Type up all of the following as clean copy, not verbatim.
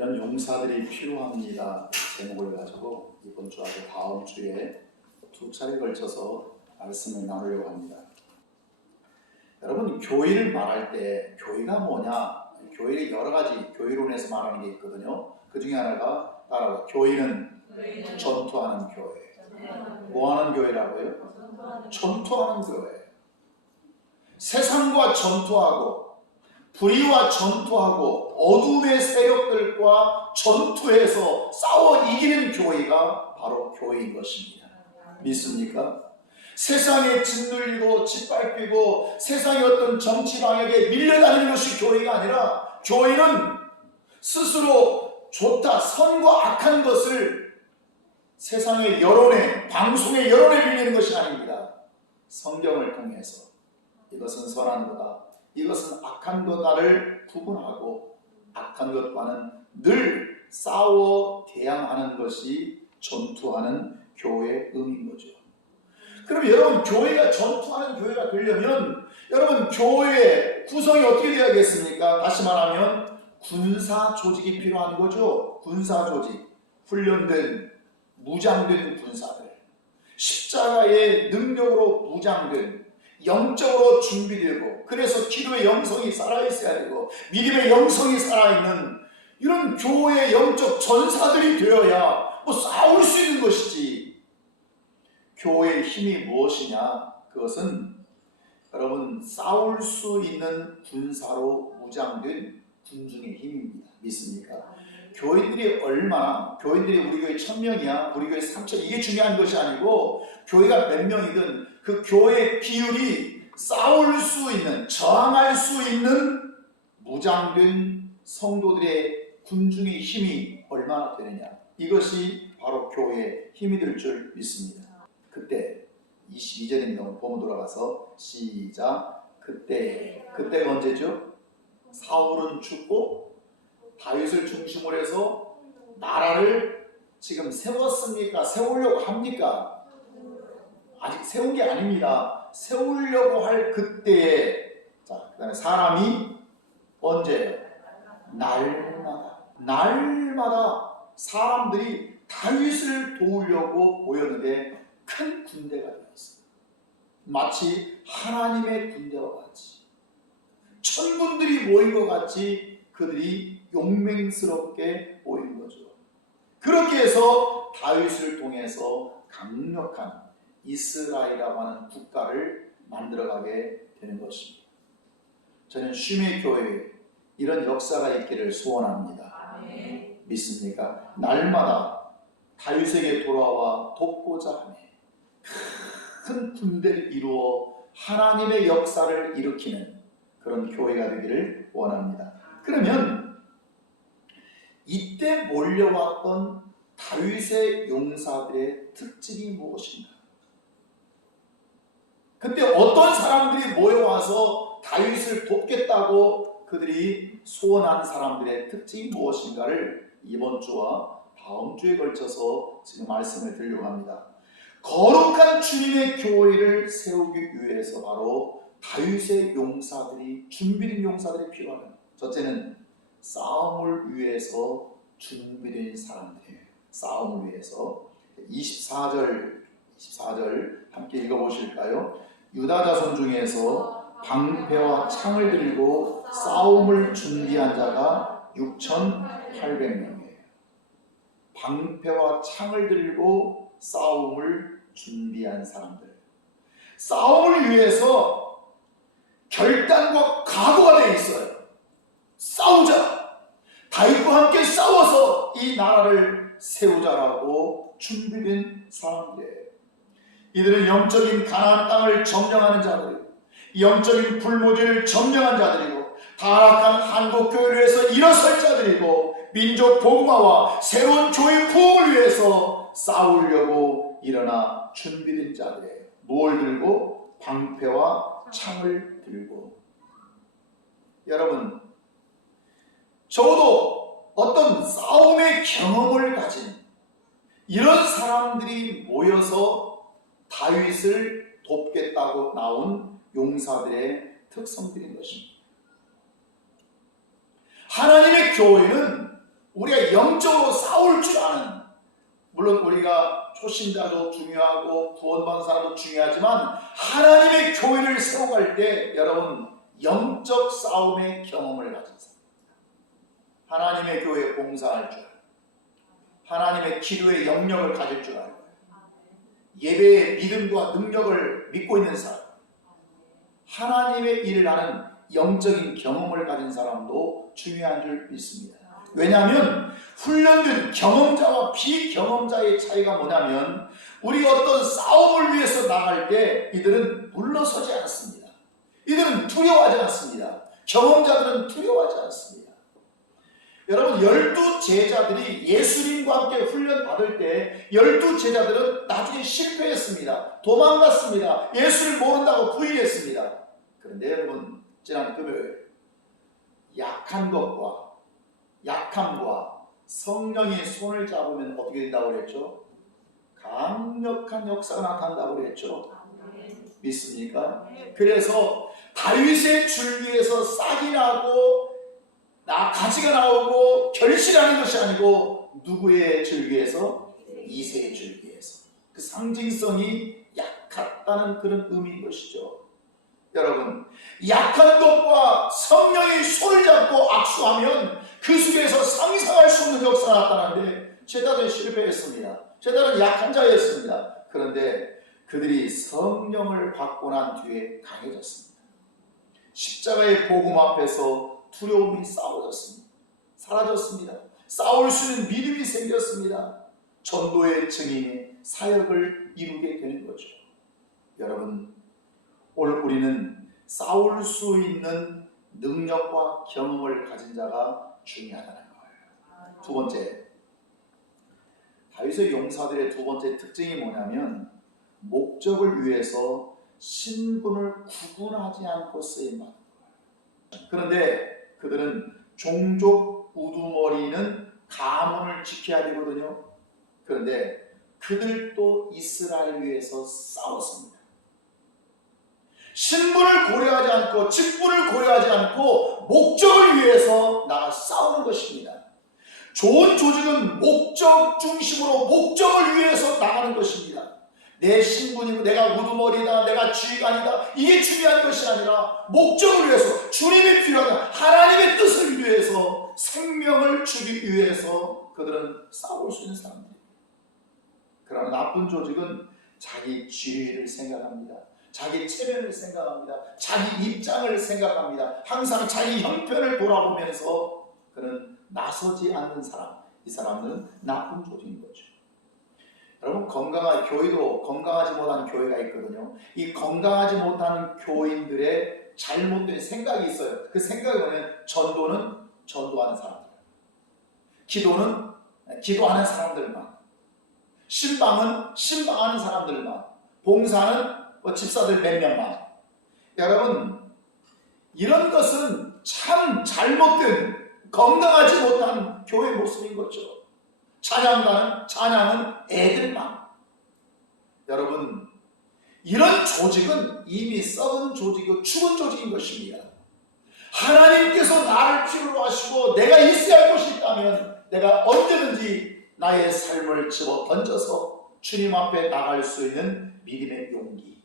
이런 용사들이 필요합니다. 제목을 가지고 이번 주하고 다음 주에 두 차례에 걸쳐서 말씀을 나누려고 합니다. 여러분, 교회를 말할 때 교회가 뭐냐? 교회를 여러 가지 교회론에서 말하는 게 있거든요. 그 중에 하나가 따라와. 교회는 전투하는 교회. 뭐 하는 교회라고요? 전투하는 교회. 세상과 전투하고 불의와 전투하고 어둠의 세력들과 전투해서 싸워 이기는 교회가 바로 교회인 것입니다. 믿습니까? 세상에 짓눌리고 짓밟히고 세상의 어떤 정치 방역에 밀려다니는 것이 교회가 아니라, 교회는 스스로 좋다, 선과 악한 것을 세상의 여론에, 방송의 여론에 밀리는 것이 아닙니다. 성경을 통해서 이것은 선한 거다, 이것은 악한 거다를 구분하고 악한 것과는 늘 싸워 대항하는 것이 전투하는 교회의 의미인 거죠. 그럼 여러분, 교회가 전투하는 교회가 되려면 여러분, 교회의 구성이 어떻게 되어야겠습니까? 다시 말하면 군사 조직이 필요한 거죠. 군사 조직, 훈련된 무장된 군사들, 십자가의 능력으로 무장된, 영적으로 준비되고, 그래서 기도의 영성이 살아있어야 되고 믿음의 영성이 살아있는 이런 교회의 영적 전사들이 되어야 싸울 수 있는 것이지. 교회의 힘이 무엇이냐? 그것은 여러분, 싸울 수 있는 군사로 무장된 군중의 힘입니다. 믿습니까? 교인들이 얼마나, 교인들이 우리 교회 1000명이야, 우리 교회 3000, 이게 중요한 것이 아니고 교회가 몇 명이든 그 교회의 비율이 싸울 수 있는, 저항할 수 있는 무장된 성도들의 군중의 힘이 얼마나 되느냐, 이것이 바로 교회의 힘이 될 줄 믿습니다. 그때 22절입니다. 보면 돌아가서 시작. 그때가 언제죠? 사울은 죽고 다윗을 중심으로 해서 나라를 지금 세웠습니까? 세우려고 합니까? 아직 세운 게 아닙니다. 세우려고 할 그때에, 자, 그 다음에 사람이 언제예요? 날마다 사람들이 다윗을 도우려고 모였는데 큰 군대가 되었어요. 마치 하나님의 군대와 같이, 천군들이 모인 것 같이 그들이 용맹스럽게 모인 거죠. 그렇게 해서 다윗을 통해서 강력한 이스라엘이라고 하는 국가를 만들어가게 되는 것입니다. 저는 쉼의 교회에 이런 역사가 있기를 소원합니다. 아멘. 믿습니까? 날마다 다윗에게 돌아와 돕고자 하며 큰 군대를 이루어 하나님의 역사를 일으키는 그런 교회가 되기를 원합니다. 그러면 이때 몰려왔던 다윗의 용사들의 특징이 무엇인가? 그때 어떤 사람들이 모여와서 다윗을 돕겠다고 그들이 소원한 사람들의 특징이 무엇인가를 이번 주와 다음 주에 걸쳐서 지금 말씀을 드리려고 합니다. 거룩한 주님의 교회를 세우기 위해서 바로 다윗의 용사들이, 준비된 용사들이 필요합니다. 첫째는 싸움을 위해서 준비된 사람들이에요. 싸움을 위해서. 24절 함께 읽어보실까요? 유다 자손 중에서 방패와 창을 들고 싸움을 준비한 자가 6,800명이에요. 방패와 창을 들고 싸움을 준비한 사람들. 싸움을 위해서 결단과 각오가 되어 있어요. 싸우자. 다윗과 함께 싸워서 이 나라를 세우자라고 준비된 사람들이에요. 이들은 영적인 가나안 땅을 점령하는 자들이고, 영적인 불모지를 점령한 자들이고, 타락한 한국 교회를 위해서 일어설 자들이고, 민족 복음화와 새로운 교회 부흥을 위해서 싸우려고 일어나 준비된 자들이에요. 뭘 들고? 방패와 창을 들고. 여러분, 적어도 어떤 싸움의 경험을 가진 이런 사람들이 모여서 다윗을 돕겠다고 나온 용사들의 특성들인 것입니다. 하나님의 교회는 우리가 영적으로 싸울 줄 아는, 물론 우리가 초신자도 중요하고 구원받은 사람도 중요하지만 하나님의 교회를 세워갈 때 여러분 영적 싸움의 경험을 가진 사람, 하나님의 교회에 봉사할 줄 알고 하나님의 기도의 영역을 가질 줄 알고 예배의 믿음과 능력을 믿고 있는 사람, 하나님의 일을 하는 영적인 경험을 가진 사람도 중요한 줄 믿습니다. 왜냐하면 훈련된 경험자와 비경험자의 차이가 뭐냐면 우리가 어떤 싸움을 위해서 나갈 때 이들은 물러서지 않습니다. 이들은 두려워하지 않습니다. 경험자들은 두려워하지 않습니다. 여러분 12제자들이 예수님과 함께 훈련 받을 때 12제자들은 나중에 실패했습니다. 도망갔습니다. 예수를 모른다고 부인했습니다. 그런데 여러분 지난 금요일 약함과 성령이 손을 잡으면 어떻게 된다고 그랬죠? 강력한 역사가 나타난다고 그랬죠? 믿습니까? 그래서 다윗의 줄기에서 싹이 나고 가지가 나오고 결실하는 것이 아니고 누구의 줄기에서? 이새의 줄기에서. 그 상징성이 약하다는 그런 의미인 것이죠. 여러분 약한 것과 성령이 손을 잡고 악수하면 그 속에서 상상할 수 없는 역사가 나타나는데 제자들은 실패했습니다. 제자들은 약한 자였습니다. 그런데 그들이 성령을 받고 난 뒤에 강해졌습니다. 십자가의 복음 앞에서 두려움이 사라졌습니다. 싸울 수 있는 믿음이 생겼습니다. 전도의 증인의 사역을 이루게 되는 거죠. 여러분 오늘 우리는 싸울 수 있는 능력과 경험을 가진 자가 중요하다는 거예요. 두 번째, 다윗의 용사들의 두 번째 특징이 뭐냐면 목적을 위해서 신분을 구분하지 않고 쓰임받는 거예요. 그런데 그들은 종족 우두머리는 가문을 지켜야 되거든요. 그런데 그들도 이스라엘을 위해서 싸웠습니다. 신분을 고려하지 않고 직분을 고려하지 않고 목적을 위해서 나가 싸우는 것입니다. 좋은 조직은 목적 중심으로 목적을 위해서 나가는 것입니다. 내 신분이고 내가 우두머리다, 내가 지휘관이다, 이게 중요한 것이 아니라 목적을 위해서, 주님이 필요하다, 하나님의 뜻을 위해서, 생명을 주기 위해서 그들은 싸울 수 있는 사람들입니다. 그러나 나쁜 조직은 자기 지위를 생각합니다. 자기 체면을 생각합니다. 자기 입장을 생각합니다. 항상 자기 형편을 돌아보면서 그는 나서지 않는 사람, 이 사람은 나쁜 조직인 거죠. 여러분 건강한 교회도 건강하지 못한 교회가 있거든요. 이 건강하지 못한 교인들의 잘못된 생각이 있어요. 그 생각이 뭐냐면 전도는 전도하는 사람들, 기도는 기도하는 사람들만, 신방은 신방하는 사람들만, 봉사는 집사들 몇 명만. 여러분 이런 것은 참 잘못된 건강하지 못한 교회 모습인 거죠. 찬양은 애들만. 여러분 이런 조직은 이미 썩은 조직이고 죽은 조직인 것입니다. 하나님께서 나를 필요로 하시고 내가 있어야 할 것이 있다면 내가 언제든지 나의 삶을 집어 던져서 주님 앞에 나갈 수 있는 믿음의 용기,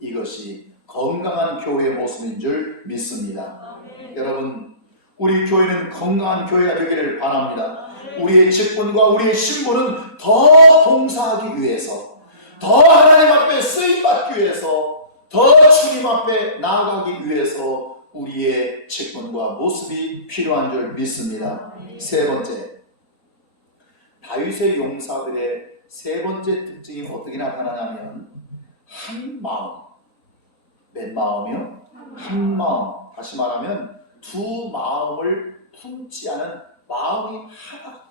이것이 건강한 교회의 모습인 줄 믿습니다. 여러분 우리 교회는 건강한 교회가 되기를 바랍니다. 우리의 직분과 우리의 신분은 더 봉사하기 위해서, 더 하나님 앞에 쓰임받기 위해서, 더 주님 앞에 나아가기 위해서 우리의 직분과 모습이 필요한 줄 믿습니다. 세 번째, 다윗의 용사들의 세 번째 특징이 어떻게 나타나냐면 한 마음. 몇 마음이요? 한 마음. 다시 말하면 두 마음을 품지 않은 마음이 하나.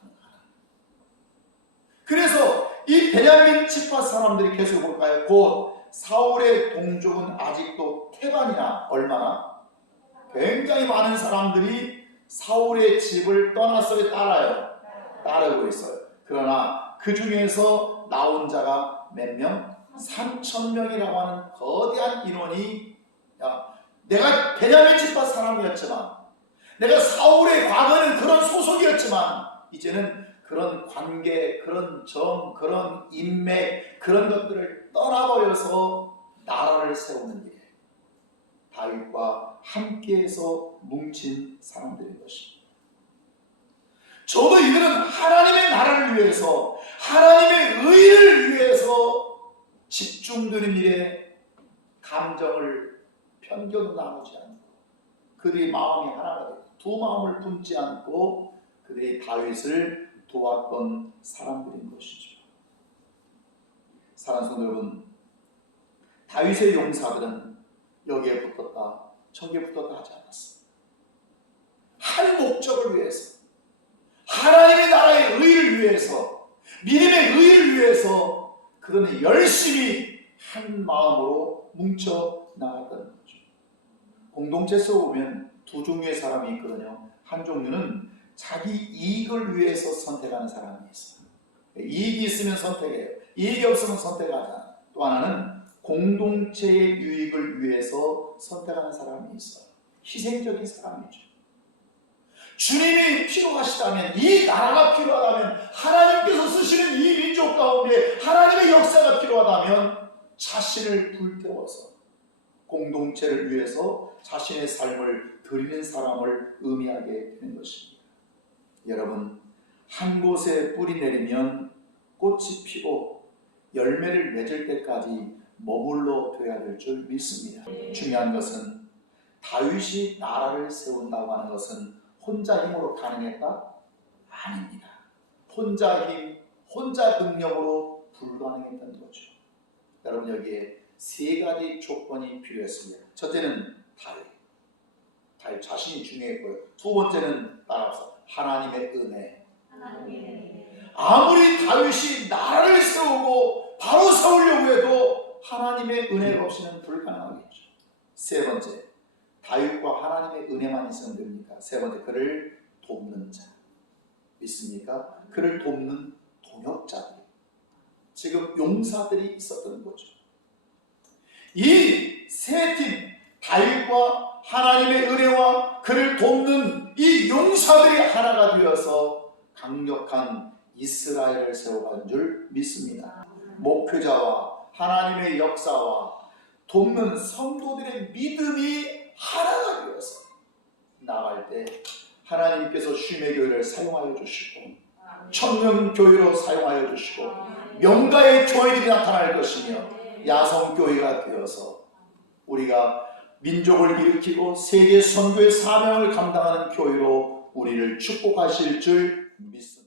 그래서 이 베냐민 지파 사람들이 계속 볼까요? 곧 사울의 동족은 아직도 태반이나 얼마나 굉장히 많은 사람들이 사울의 집을 떠나서 따르고 있어요. 그러나 그 중에서 나온 자가 몇 명? 3,000명이라고 하는 거대한 인원이, 내가 베냐민 지파 사람이었지만, 내가 사울의 과거는 그런 소속이었지만, 이제는 그런 관계, 그런 정, 그런 인맥, 그런 것들을 떠나버려서 나라를 세우는 일에 다윗과 함께해서 뭉친 사람들인 것입니다. 저도 이들은 하나님의 나라를 위해서, 하나님의 의를 위해서 집중되는 일에 감정을 편견으로 나누지 않고 그들의 마음이 하나가 되고 두 마음을 품지 않고 그들이 다윗을 도왔던 사람들인 것이죠. 사랑하는 성도 여러분, 다윗의 용사들은 여기에 붙었다 저기에 붙었다 하지 않았습니다. 한 목적을 위해서, 하나님의 나라의 의를 위해서, 믿음의 의를 위해서 그들은 열심히 한 마음으로 뭉쳐 나갔다는 거죠. 공동체 속에 보면 두 종류의 사람이 있거든요. 한 종류는 자기 이익을 위해서 선택하는 사람이 있어요. 이익이 있으면 선택해요. 이익이 없으면 선택하지 않아요. 또 하나는 공동체의 유익을 위해서 선택하는 사람이 있어요. 희생적인 사람이죠. 주님이 필요하시다면, 이 나라가 필요하다면, 하나님께서 쓰시는 이 민족 가운데 하나님의 역사가 필요하다면 자신을 불태워서 공동체를 위해서 자신의 삶을 드리는 사람을 의미하게 되는 것입니다. 여러분, 한 곳에 뿌리 내리면 꽃이 피고 열매를 맺을 때까지 머물러 둬야 될 줄 믿습니다. 중요한 것은 다윗이 나라를 세운다고 하는 것은 혼자 힘으로 가능했다? 아닙니다. 혼자 힘, 혼자 능력으로 불가능했던 거죠. 여러분, 여기에 세 가지 조건이 필요했습니다. 첫째는 다윗 자신이 중요했고요. 두 번째는 따라서 하나님의 은혜. 아무리 다윗이 나라를 세우고 바로 세우려고 해도 하나님의 은혜가 없이는 불가능하겠죠. 세 번째, 다윗과 하나님의 은혜만 있으면 됩니까? 세 번째, 그를 돕는 자. 있습니까? 그를 돕는 동역자들. 지금 용사들이 있었던 거죠. 이 세 팀, 다윗과 하나님의 은혜와 그를 돕는 이 용사들이 하나가 되어서 강력한 이스라엘을 세워간 줄 믿습니다. 목표자와 하나님의 역사와 돕는 성도들의 믿음이 하나가 되어서 나갈 때 하나님께서 쉼의 교회를 사용하여 주시고 청년교회로 사용하여 주시고 명가의 교회들이 나타날 것이며 야성교회가 되어서 우리가 민족을 일으키고 세계 선교의 사명을 감당하는 교회로 우리를 축복하실 줄 믿습니다.